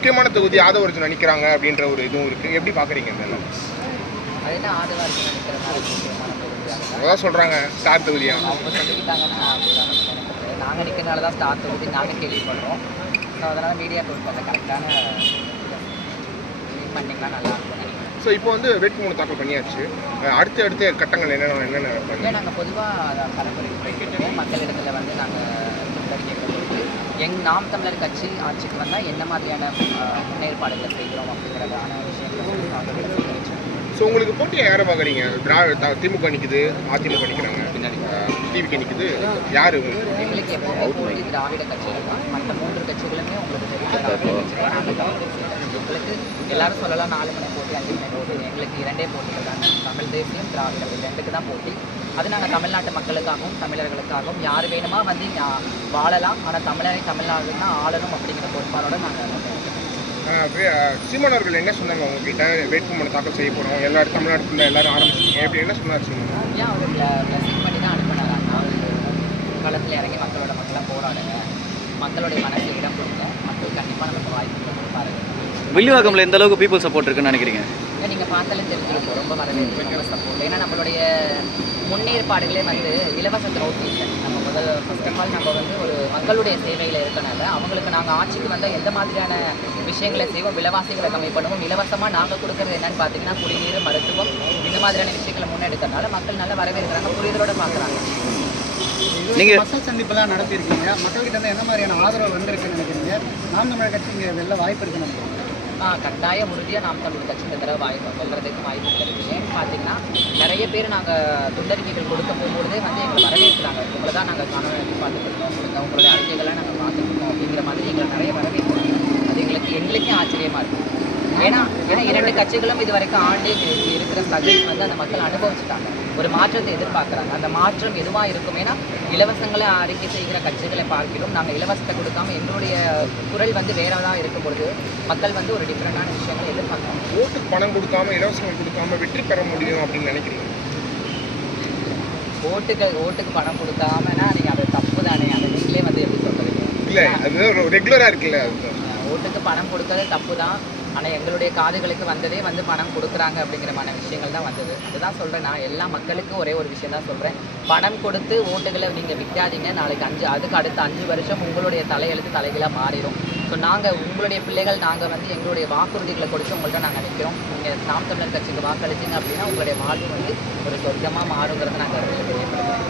முக்கியமான தொகுதி ஆதவர்ஜுன் நினைக்கிறாங்க அப்படின்ற ஒரு இதுவும் இருக்குது. எப்படி பார்க்குறீங்க இதெல்லாம்? அதுதான் ஆதவர்ஜுன் நினைக்கிற மாதிரி முக்கியமான தொகுதியாக அதான் சொல்கிறாங்க ஸ்டார் தொகுதியா அவங்க சொல்லிக்கிட்டாங்கன்னா அப்படிதான் நினைக்கிறது. நாங்கள் நிற்கிறனால தான் ஸ்டார் தொகுதி நாங்கள் கேள்விப்படுறோம். ஸோ அதனால் மீடியா கொடுத்த கரெக்டான இது பண்ணிங்கன்னா நல்லாயிருக்கும். ஸோ இப்போ வந்து வேட்புமனு தாக்கல் பண்ணியாச்சு. அடுத்த கட்டங்கள் என்னென்ன இல்லை, நாங்கள் பொதுவாக அதை பரப்புரைக்கு போய்க்கிட்டோம். மக்களிடத்தில் வந்து நாங்கள் கேட்கும் பொழுது நாம் தமிழர் கட்சி ஆட்சிக்கு வந்தால் என்ன மாதிரியான முன்னேற்பாடுகளை செய்கிறோம் அப்படிங்கிறதான விஷயங்களை. ஸோ உங்களுக்கு போட்டியை யாரை பார்க்குறீங்க? திமுக நிற்குது, அதிமுக நிற்கிறாங்க, டிவிக்கு நிற்குது, யார்? எங்களுக்கு எப்போவுமே போட்டி திராவிட கட்சிகள் தான். மற்ற 3 கட்சிகளுமே உங்களுக்கு எங்களுக்கு எல்லாரும் சொல்லலாம் 4 மணி போட்டி 5 மணி போட்டி. எங்களுக்கு 2 போட்டிகள் தான். தமிழ் தேசியம் திராவிடம் 2க்கு தான் போட்டி. அது நாங்கள் தமிழ்நாட்டு மக்களுக்காகவும் தமிழர்களுக்காகவும் யார் வேணுமா வந்து வாழலாம், ஆனால் தமிழ்நாடு தான் ஆளணும் அப்படிங்கிற பொறுப்பாளோட நாங்கள் சீமானவர்கள் என்ன சொன்னாங்க உங்ககிட்ட? வேட்புமனு தாக்கல் செய்ய போகிறோம், எல்லாரும் தமிழ்நாட்டுக்குள்ள எல்லாரும் ஆரம்பிச்சிருக்கீங்க, எப்படி என்ன சொன்னார் சீமான்? ஏன் அவர் பிளஸிங் பண்ணி தான் அனுப்பினாராங்க. களத்தில் இறங்கி மக்களாக போராடுங்க, மக்களுடைய மனசை இடம் கொடுங்க, மக்கள் கண்டிப்பாக நமக்கு வாய்ப்பு கொடுப்பாரு. வில்லிவாக்கம்ல எந்த அளவுக்கு பீப்புள் சப்போர்ட் இருக்குன்னு நினைக்கிறீங்க? நீங்கள் பார்த்தாலே தெரிஞ்சுருக்கோம், ரொம்ப வரவேற்பு, ரொம்ப சப்போர்ட். ஏன்னா நம்மளுடைய முன்னேற்பாடுகளே வந்து இலவச கிரௌட்லேஷன். நம்ம ஃபர்ஸ்ட் ஆஃப் ஆல் நம்ம வந்து ஒரு மக்களுடைய சேவையில் இருக்கனால அவங்களுக்கு நாங்கள் ஆட்சிக்கு வந்தால் எந்த மாதிரியான விஷயங்களை செய்வோம், விலைவாசிகளை கம்மி பண்ணுவோம். இலவசமாக நாங்கள் கொடுக்குறது என்னன்னு பார்த்தீங்கன்னா குடிநீர், மருத்துவம், இந்த மாதிரியான விஷயங்களை முன்னெடுக்கிறதுனால மக்கள் நல்லா வரவேற்கிறாங்க, புரிதலோட பார்க்குறாங்க. நீங்கள் மக்கள் சந்திப்பெல்லாம் நடத்தியிருக்கீங்க, மக்கள்கிட்ட இருந்து என்ன மாதிரியான ஆதரவு வந்திருக்குன்னு நினைக்கிறீங்க? நாம் தமிழர் கட்சி இங்கே வெளில வாய்ப்பு இருக்குன்னு நினைக்கிறீங்க? கட்டாயம் உறுதியாக நாம் தமிழ் கட்சி இந்த தடவை வெல்றதுக்கு வாய்ப்பு இருக்குது. ஏன்னு பார்த்தீங்கன்னா நிறைய பேர் நாங்கள் துண்டறிக்கைகள் கொடுக்க போகும்போதே வந்து எங்களை வரவேற்கிறாங்க. உங்களை தான் நாங்கள் காணொலி பார்த்துருக்கோம், உங்களுடைய அறிக்கைகள்லாம் நாங்கள் பார்த்துருக்கோம் அப்படிங்கிற மாதிரி எங்களை நிறைய வரவேற்கிறாங்க. அது எங்களுக்கே ஆச்சரியமாக இருக்குது. ஏன்னா 2 கட்சிகளும் இது வரைக்கும் ஆண்டு இருக்கிற ஸ்ட்ரகிள்ஸ் வந்து அந்த மக்கள் அனுபவிச்சுட்டாங்க. ஒரு மாற்றத்தை எதிர்பார்க்குறாங்க. அந்த மாற்றம் எதுவாக இருக்கும்? ஏன்னா இலவசங்களை அறிக்கை செய்கிற கட்சிகளை பார்க்கிறோம். நாங்கள் இலவசத்தை கொடுக்காம எங்களுடைய குரல் வந்து வேறதாக இருக்கும் பொழுது மக்கள் வந்து ஒரு டிஃப்ரெண்டான விஷயங்களை எதிர்பார்க்குறாங்க. ஓட்டுக்கு பணம் கொடுக்காம, இலவசங்கள் கொடுக்காம வெற்றி பெற முடியும் அப்படின்னு நினைக்கிறீங்க? ஓட்டுக்கு பணம் கொடுக்காமனா நீங்கள் அது தப்பு தானே. அதை நீங்களே வந்து எப்படி சொல்கிறீங்க? இல்லை, அது ரெகுலராக இருக்குல்ல. ஓட்டுக்கு பணம் கொடுக்கறது தப்பு தான். ஆனால் எங்களுடைய காதுகளுக்கு வந்ததே வந்து பணம் கொடுக்குறாங்க அப்படிங்கிறமான விஷயங்கள் தான் வந்தது. அதுதான் சொல்கிறேன். நான் எல்லா மக்களுக்கும் ஒரே ஒரு விஷயம் தான் சொல்கிறேன். பணம் கொடுத்து ஓட்டுகளை நீங்கள் விற்காதீங்க. நாளைக்கு அதுக்கு அடுத்த 5 வருஷம் உங்களுடைய தலையெழுத்து தலைகளாக மாறிடும். ஸோ நாங்கள் உங்களுடைய பிள்ளைகள் நாங்கள் வந்து எங்களுடைய வாக்குறுதிகளை கொடுத்து உங்கள்கிட்ட நாங்கள் நிற்கிறோம். நீங்கள் நாம் தமிழர் கட்சிக்கு வாக்களிச்சிங்க அப்படின்னா உங்களுடைய வாழ்வு வந்து ஒரு சொர்க்கமாக மாறுங்கிறத நாங்கள் தெரியப்படுத்துகிறேன்.